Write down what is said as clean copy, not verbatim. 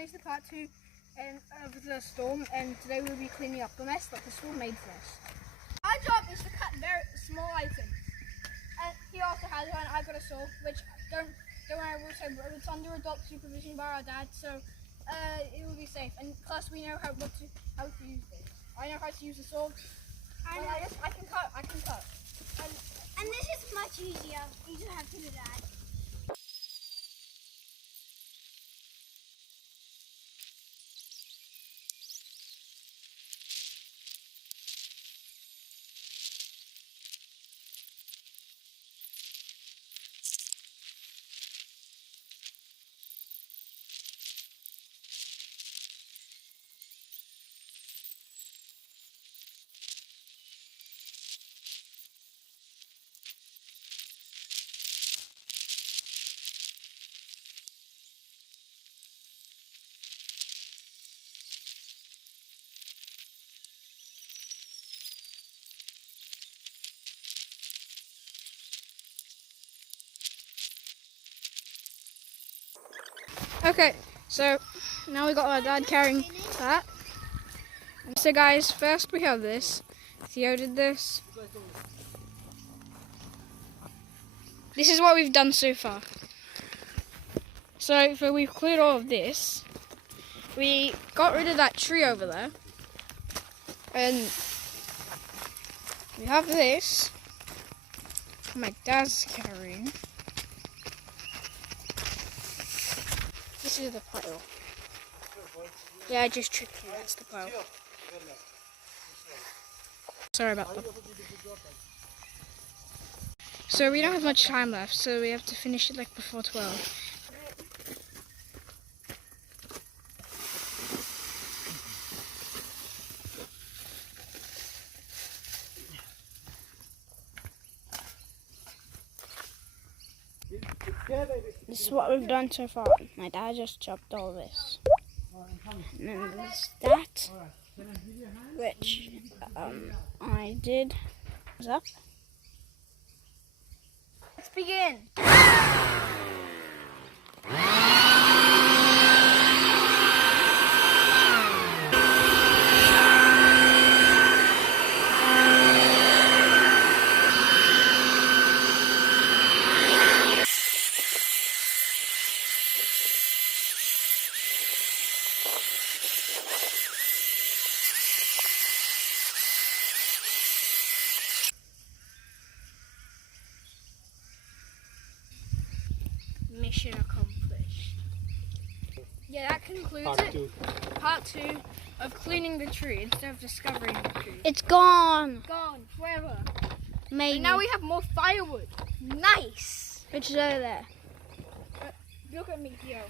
today's the part 2 of the storm, and today we'll be cleaning up the mess that the storm made for us. Our job is to cut very small items. And he also has one. I got a saw, which don't worry, it's under adult supervision by our dad, so it will be safe. And plus, we know how to use this. I know how to use the saw. I can cut. And this is much easier. You just have to do that. Okay, so now we got our dad carrying that. So guys, first we have this. Theo did this. This is what we've done so far. So we've cleared all of this. We got rid of that tree over there. And we have this. My dad's carrying. This is the pile. Yeah, I just tricked you. That's the pile. Sorry about that. So we don't have much time left, so we have to finish it like before 12. This is what we've done so far. My dad just chopped all this. And then there's that, which I did. What's up? Let's begin. Mission accomplished. Yeah, that concludes Part 2 of cleaning the tree instead of discovering the tree. It's gone. Gone forever. Maybe. And now we have more firewood. Nice. Which is over there. Look at me, Theo.